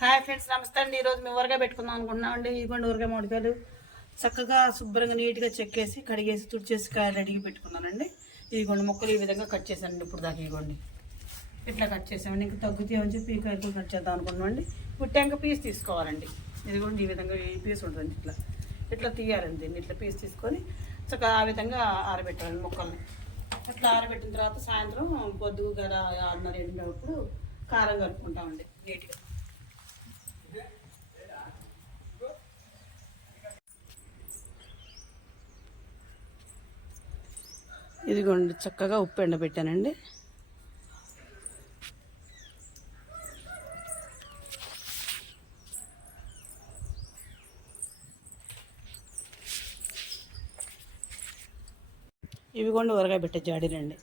Hi friends, నమస్తే అండి. ఈరోజు మేము ఊరగా పెట్టుకుందాం అనుకుంటున్నాం అండి. ఇదిగోండి ఊరగా మామిడికాయలు చక్కగా శుభ్రంగా నీట్గా చెక్కేసి కడిగేసి తుడిచేసి కాయలు రెడీగా పెట్టుకున్నానండి. ఇదిగోండి ముక్కలు ఈ విధంగా కట్ చేశానండి. ఇప్పుడు దాకా ఇదిగోండి ఇట్లా కట్ చేసామండి. ఇంకా తగ్గుతాయని చెప్పి ఈ కాయలు కట్ చేద్దాం అనుకున్నామండి. ఇప్పుడు టెంక పీస్ తీసుకోవాలండి. ఇదిగోండి ఈ విధంగా ఈ పీస్ ఉంటుంది. ఇట్లా ఇట్లా తీయాలండి. దీన్ని ఇట్లా పీస్ తీసుకొని చక్కగా ఆ విధంగా ఆరబెట్టాలండి ముక్కల్ని. అట్లా ఆరబెట్టిన తర్వాత సాయంత్రం పొద్దుగు కదా 6:30 కారం కలుపుకుంటామండి నీట్గా. ఇదిగోండి చక్కగా ఉప్పు ఎండబెట్టానండి. ఇవి కూడా ఊరగాయ పెట్టే జాడీలండి.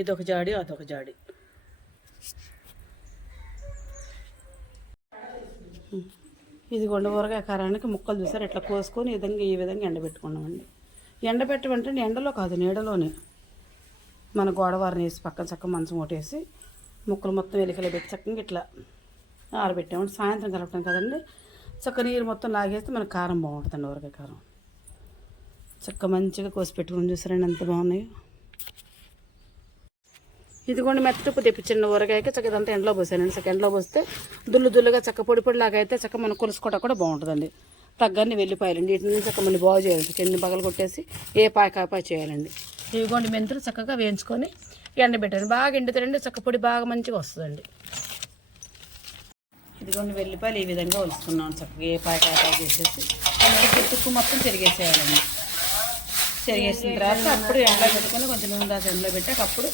ఇదొక జాడి, అదొక జాడి. ఇదిగోండి ఊరగాయ కారానికి ముక్కలు చూసారు ఇట్లా కోసుకొని ఈ విధంగా ఎండబెట్టుకున్నామండి. ఎండబెట్టమంటే ఎండలో కాదు, నీడలోనే మన గోడవారిని వేసి పక్కన చక్కగా మంచం ఒకటేసి ముక్కలు మొత్తం ఎలికలు పెట్టి చక్కగా ఇట్లా ఆరబెట్టామంటే సాయంత్రం కలపటం కదండి. చక్క నీరు మొత్తం లాగేస్తే మనకు కారం బాగుంటుందండి. ఊరగాయ కారం చక్క మంచిగా కోసి పెట్టుకుని చూసారండి ఎంత బాగున్నాయో. ఇదిగోండి మెత్తపు తెప్పించిన ఊరగాయకి చక్క ఇదంతా ఎండలో పోసానండి. చక్క ఎండలో పోస్తే దుల్లుగా చక్క పొడి పొడిలాగా అయితే చక్క మనం కొలుసుకోవడం కూడా బాగుంటుందండి. తగ్గన్ని వెల్లిపాయలండి. వీటి నుంచి చక్క మళ్ళీ బాగు చేయాలి. చెన్ని పగలు కొట్టేసి ఏ కాపాయ చేయాలండి. ఇదిగోండి మెంతులు చక్కగా వేయించుకొని ఎండబెట్టాలి. బాగా ఎండుతారండి. చక్క పొడి బాగా మంచిగా వస్తుందండి. ఇదిగోండి వెల్లిపాయలు ఈ విధంగా వలుసుకున్నాం. చక్కగా ఏ కాపాయ చేసేసి తుక్కు మొత్తం చెరిగేసేయాలండి. చెరిగేసిన తర్వాత అప్పుడు ఎండలో పెట్టుకొని కొంచెం నూనె రాసి ఎండలో పెట్టాక అప్పుడు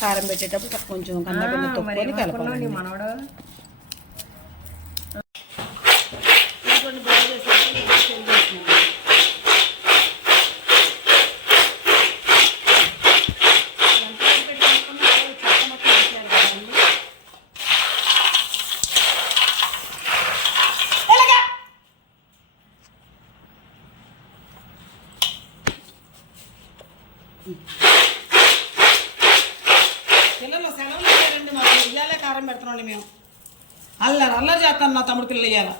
కారం పెట్టేటప్పుడు చక్క కొంచెం కన్నబింద తొక్కుని కలపాలి. పిల్లలు సెలవులు లేరండి మాకు. ఇయ్యాలే కారం పెడుతున్నాండి మేము. అల్లరి చేస్తాను నా తమ్ముడు పిల్లలు ఇయ్యాల.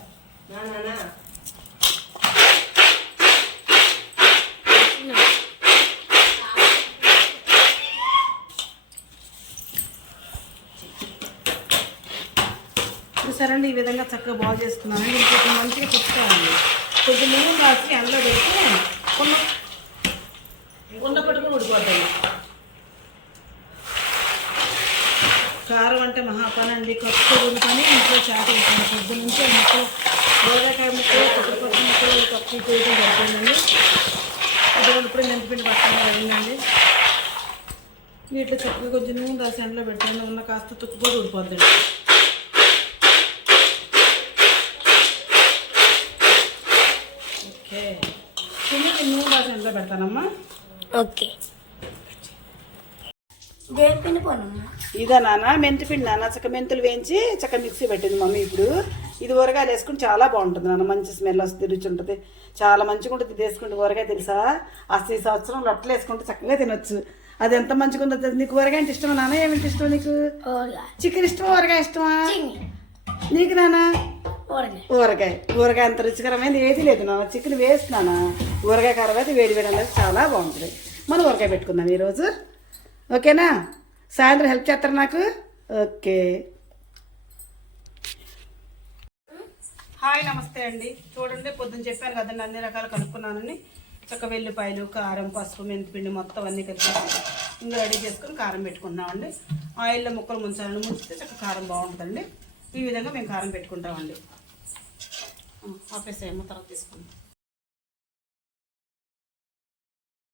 సరేండి ఈ విధంగా చక్కగా బాగు చేసుకున్నాను. ఇంకొక మంచిగా పెట్టుకోవాలి. కొంచెం నూనె రాసి ఎండలో పెట్టి ఉండ పట్టుకుని ఉడిపోతాయి. కారం అంటే మహాపనండి. కప్పు ఉడుకొని ఇంట్లో చేత ఉంటుంది. పొద్దు నుంచి ముక్కలు ఊరగాయ ముక్కలు కొబ్బరి ముక్కలు కప్పు చేయడం జరుగుతుందండి. అది ఇప్పుడు మెంతిపిండి పట్టడం జరిగిందండి. నీటిలో చక్కగా కొంచెం నూనె రాసి ఎండలో పెట్టండి. ఉన్న కాస్త తుక్కు కూడా ఉడిపోద్దండి. ఓకే నూనె రాసి ఎండలో పెడతానమ్మా. ఓకే ఇదా నాన్న మెంతిపిండి నాన్న. చక్క మెంతులు వేయించి చక్క మిక్సీ పెట్టింది మమ్మీ. ఇప్పుడు ఇది ఊరగాయలు వేసుకుని చాలా బాగుంటుంది నాన్న. మంచి స్మెల్ వస్తుంది, రుచి ఉంటుంది, చాలా మంచిగా ఉంటుంది. ఇది వేసుకుంటే ఊరగాయ తెలుసా, అసలు ఈ సంవత్సరం లొట్టలు వేసుకుంటే చక్కగా తినొచ్చు. అది ఎంత మంచిగా ఉందో తెలుసు. నీకు ఊరగాయ అంటే ఇష్టమా నాన్న? ఏమిటి ఇష్టం నీకు? చికెన్ ఇష్టమా, ఊరగాయ ఇష్టమా నీకు నాన్న? ఊరగాయ అంత రుచికరమైనది ఏది లేదు నాన్న. చికెన్ వేస్ట్ నాన్న. ఊరగాయ కారం అయితే వేడి అనేది చాలా బాగుంటుంది. మనం ఊరగాయ పెట్టుకుందాం ఈరోజు. ఓకేనా? సాయంత్రం హెల్ప్ చేస్తారు నాకు. ఓకే హాయ్ నమస్తే అండి. చూడండి పొద్దున్న చెప్పాను కదండి అన్ని రకాలు కలుపుకున్నానని. చక్క వెల్లిపాయలు, కారం, పసుపు, మెంతిపిండి మొత్తం అన్నీ కలిపి ఇంకా రెడీ చేసుకొని కారం పెట్టుకున్నామండి. ఆయిల్లో ముక్కలు ముంచాలని ముంచితే చక్క కారం బాగుంటుందండి. ఈ విధంగా మేము కారం పెట్టుకుంటామండి. ఆపేసేమో తర్వాత తీసుకుంటాం.